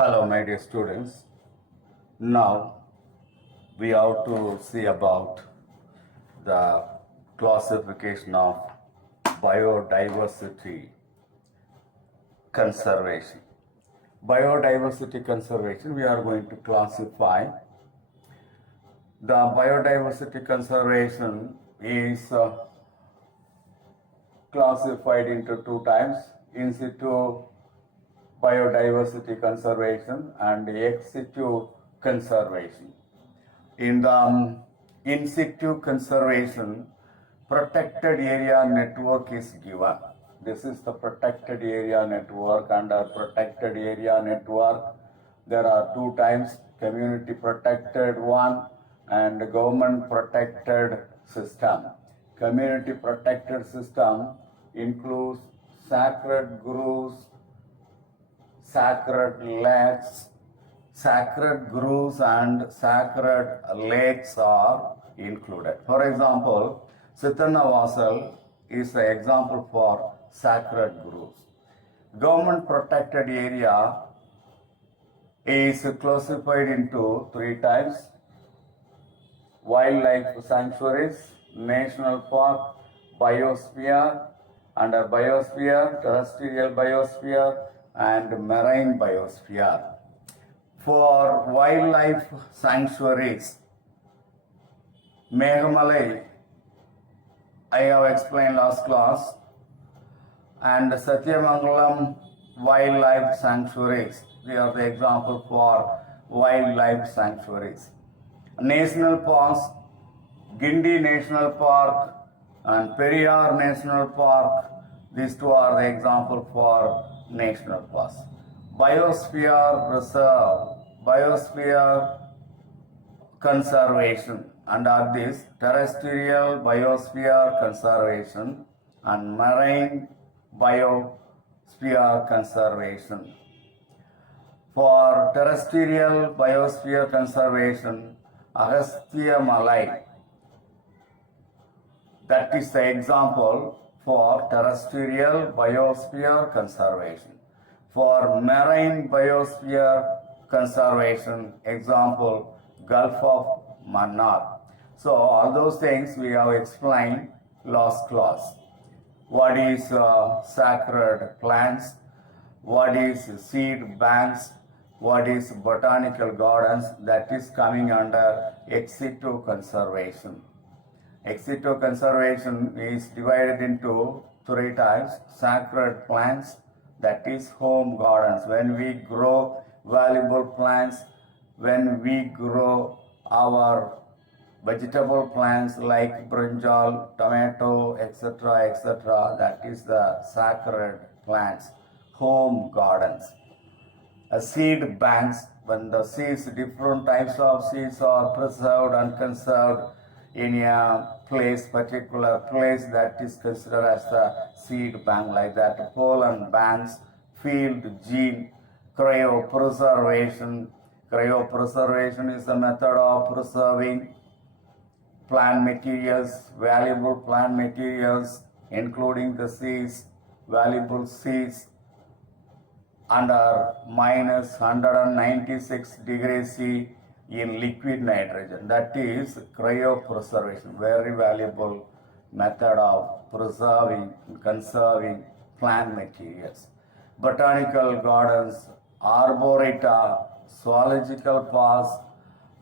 Hello, my dear students. Now we have to see about the classification of biodiversity conservation. Biodiversity conservation, we are going to classify. The biodiversity conservation is classified into two types: in situ biodiversity conservation and ex situ conservation. In the in situ conservation, protected area network is given. This is the protected area network. Under protected area network, there are two types: community protected one and government protected system. Community protected system includes sacred groves, sacred lakes, sacred groves and sacred lakes are included. For example, Sitanavasal is an example for sacred groves. Government protected area is classified into three types: wildlife sanctuaries, national park, biosphere. Under biosphere, terrestrial biosphere and marine biosphere. For wildlife sanctuaries, Meghamalai, I have explained last class, and Satyamangalam wildlife sanctuaries, they are the example for wildlife sanctuaries. National parks, Gindi National Park and Periyar National Park, these two are the example for national parks. Biosphere reserve, biosphere conservation, under this terrestrial biosphere conservation and marine biosphere conservation. For terrestrial biosphere conservation, Agastya Malai, that is the example for terrestrial biosphere conservation. For marine biosphere conservation, example, Gulf of Mannar. So all those things we have explained last class. What is sacred plants? What is seed banks? What is botanical gardens? That is coming under ex situ conservation. Ex situ conservation is divided into three types: sacred plants, that is home gardens. When we grow valuable plants, when we grow our vegetable plants like brinjal, tomato, etc., that is the sacred plants, home gardens. Seed banks, when the seeds, different types of seeds are preserved and conserved in a place, particular place, that is considered as the seed bank, like that. Pollen banks, field gene, cryopreservation. Cryopreservation is a method of preserving plant materials, valuable plant materials, including the seeds, valuable seeds, under minus 196 degrees C in liquid nitrogen. That is cryopreservation, very valuable method of preserving and conserving plant materials. Botanical gardens, arboreta, zoological parks,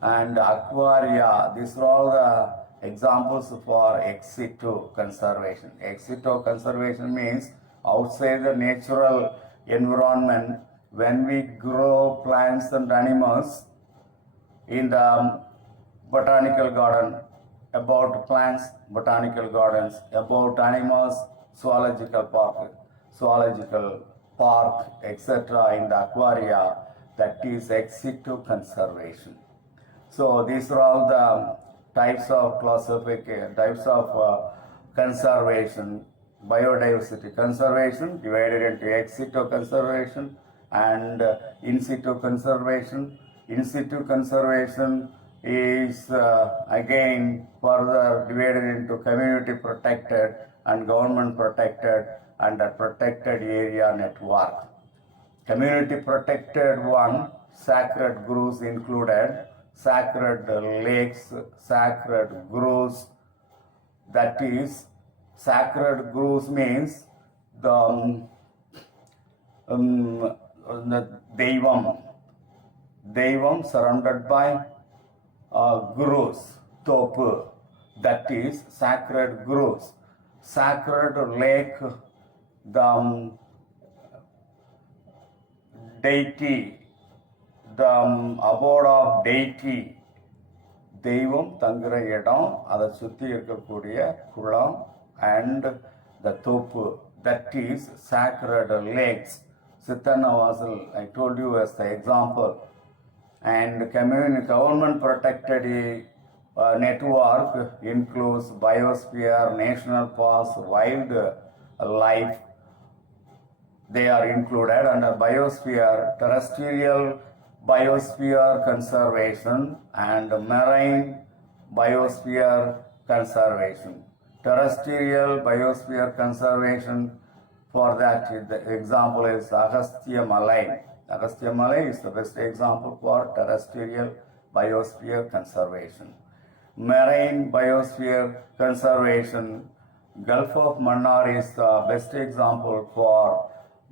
and aquaria, these are all the examples for ex situ conservation. Ex situ conservation means outside the natural environment. When we grow plants and animals in the botanical garden, about plants, botanical gardens; about animals, zoological park, etc. in the aquaria, that is ex situ conservation. So these are all the types of classification, types of conservation. Biodiversity conservation divided into ex situ conservation and in situ conservation. In situ conservation is again further divided into community protected and government protected and a protected area network. Community protected one, sacred groves included, sacred lakes, sacred groves. That is, sacred groves means the Devam surrounded by groves, topu, that is sacred groves. Sacred lake, the deity, the abode of deity, தெய்வம் தங்குற இடம், அதை சுற்றி இருக்கக்கூடிய குளம் and the தோப்பு, that is sacred lakes. Sittanavasal, I told you as the example. And government protected network includes biosphere, national parks, wildlife. They are included under biosphere, terrestrial biosphere conservation and marine biosphere conservation. Terrestrial biosphere conservation, for that the example is Agastya Malai. Agastya Malai is the best example for terrestrial biosphere conservation. Marine biosphere conservation, Gulf of Mannar is the best example for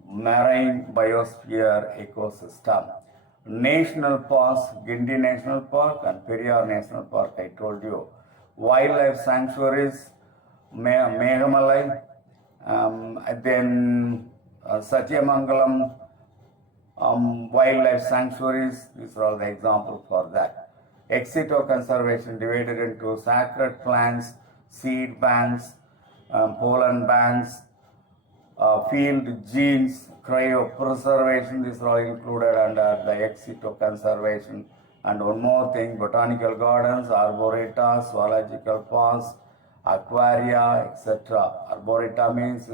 marine biosphere ecosystem. National parks, Gindi National Park and Periyar National Park, I told you. Wildlife sanctuaries, Meghamalai, then Satyamangalam wildlife sanctuaries, these are all the examples for that. Ex-situ conservation divided into sacred plants, seed banks, pollen banks, field genes, cryopreservation, these are all included under the ex-situ conservation. And one more thing, botanical gardens, arboreta, zoological parks, aquaria, etc. Arboreta means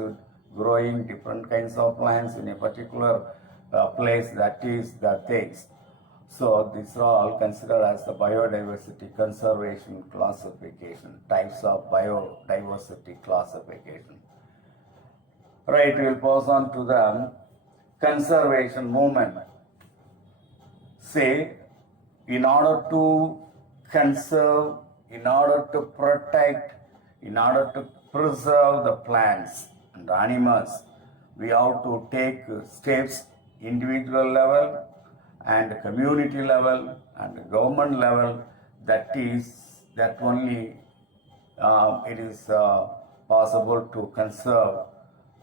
growing different kinds of plants in a particular place, that is the things. So these are all considered as the biodiversity conservation classification, types of biodiversity classification. Right, we will pass on to the conservation movement. Say, in order to conserve, in order to protect, in order to preserve the plants and animals, we have to take steps, individual level and community level and government level. That only it is possible to conserve.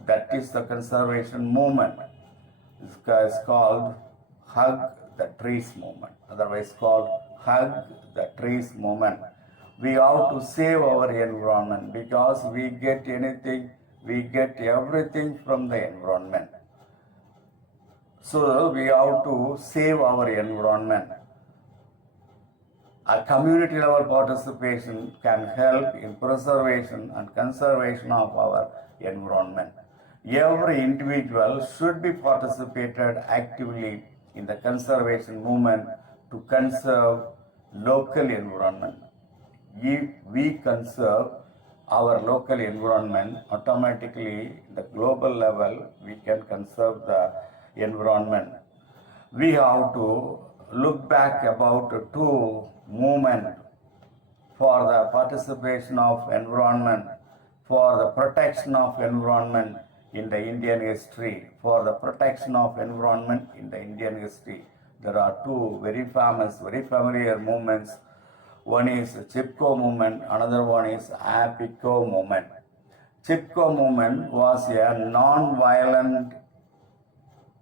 That is the conservation movement. This is called Hug the Trees movement, otherwise called Hug the Trees movement. We have to save our environment, because we get everything from the environment. So we have to save our environment. A community level participation can help in preservation and conservation of our environment. Every individual should be participated actively in the conservation movement to conserve local environment. If we conserve our local environment, automatically the global level we can conserve the environment. We have to look back about two movements for the participation of environment, for the protection of environment in the Indian history, for the protection of environment in the Indian history. There are two very famous, very familiar movements. One is Chipko movement, another one is APICO movement. Chipko movement was a non-violent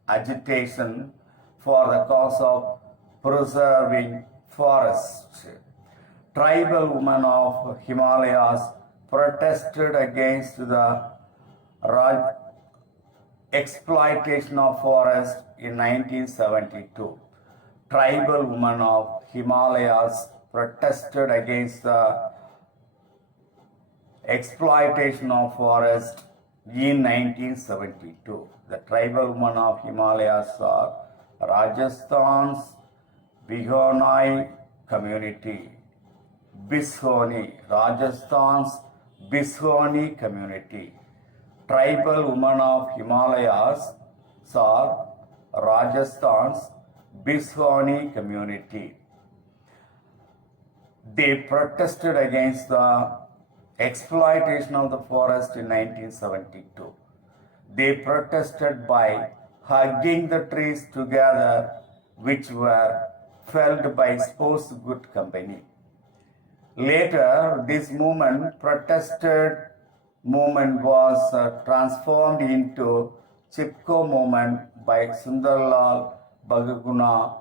agitation for the cause of preserving forests. Tribal women of Himalayas protested against the exploitation of forest in 1972. Tribal women of Himalayas protested against the exploitation of forest in 1972. The tribal women of Himalayas are Rajasthan's Bihonai community, Bishoni, Rajasthan's Bishoni community. Tribal women of Himalayas are Rajasthan's Biswani community. They protested against the exploitation of the forest in 1972. They protested by hugging the trees together, which were felled by Sports Good Company. Later, this movement was transformed into Chipko movement by Sundarlal Baguguna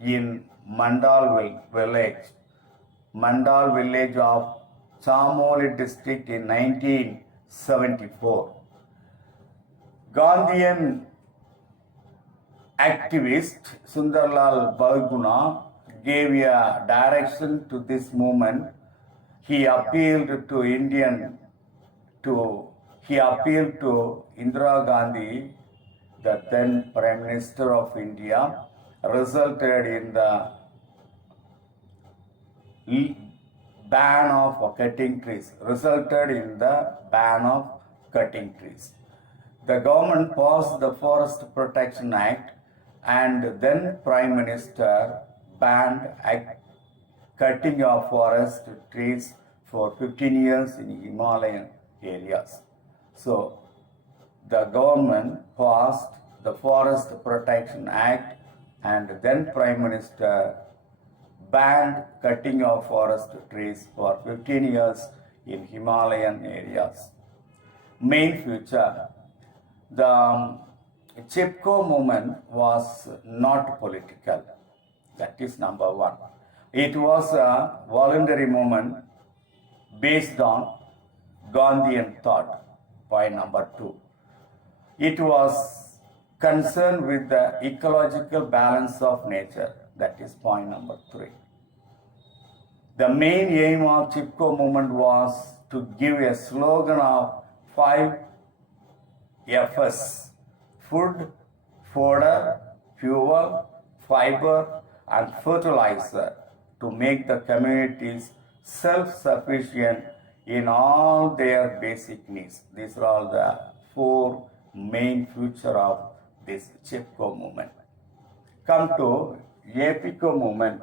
in Mandal village of Chamoli district in 1974. Gandhian activist Sundarlal Baguguna gave a direction to this movement. He appealed to Indira Gandhi, the then Prime Minister of India, resulted in the ban of cutting trees. The government passed the Forest Protection Act, and then Prime Minister banned cutting of forest trees for 15 years in Himalayan areas. So, the government passed the Forest Protection Act, and then Prime Minister banned cutting of forest trees for 15 years in Himalayan areas. Main feature: the Chipko movement was not political. That is number one. It was a voluntary movement based on Gandhian thought. Point number two. It was concerned with the ecological balance of nature. That is point number three. The main aim of Chipko movement was to give a slogan of 5 F's: food, fodder, fuel, fiber, and fertilizer, to make the communities self-sufficient in all their basic needs. These are all the 4 main features of this Chipko movement. Come to Epiko movement.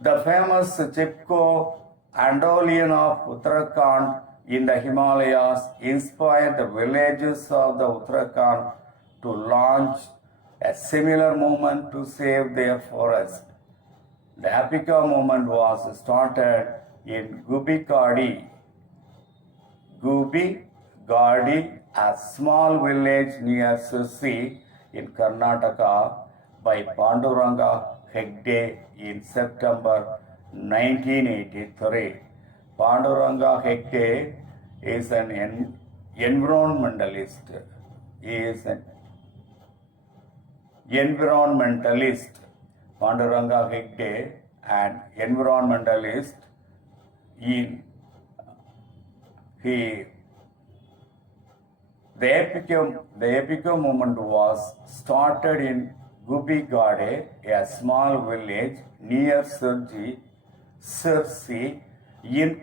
The famous Chipko Andolian of Uttarakhand in the Himalayas inspired the villages of the Uttarakhand to launch a similar movement to save their forest. The Epiko movement was started in Gubi Gadi, a small village near Sirsi in Karnataka, by Panduranga Hegde in September 1983. Panduranga Hegde is an environmentalist. Panduranga Hegde, an environmentalist. The Epiko movement was started in Gubi Gade, a small village near Sirsi in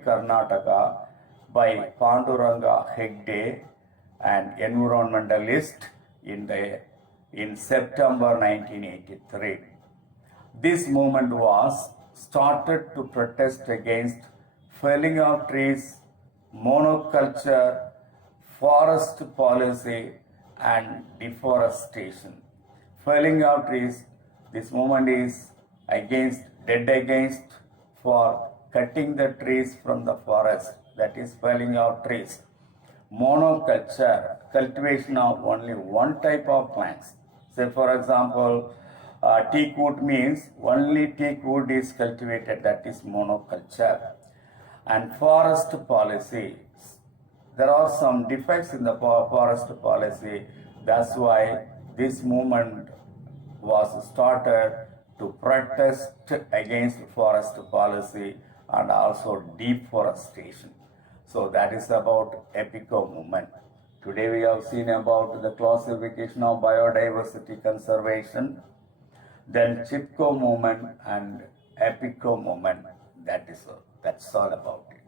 Karnataka, by Panduranga Hegde, an environmentalist, in September 1983. This movement was started to protest against felling of trees, monoculture, forest policy, and deforestation. Felling of trees, this movement is dead against for cutting the trees from the forest, that is felling of trees. Monoculture, cultivation of only one type of plants. Say for example, teak wood means only teak wood is cultivated, that is monoculture. And forest policy, there are some defects in the forest policy. That's why this movement was started to protest against forest policy and also deforestation. So that is about Epiko movement. Today we have seen about the classification of biodiversity conservation, then Chipko movement and Epiko movement. That's all about it.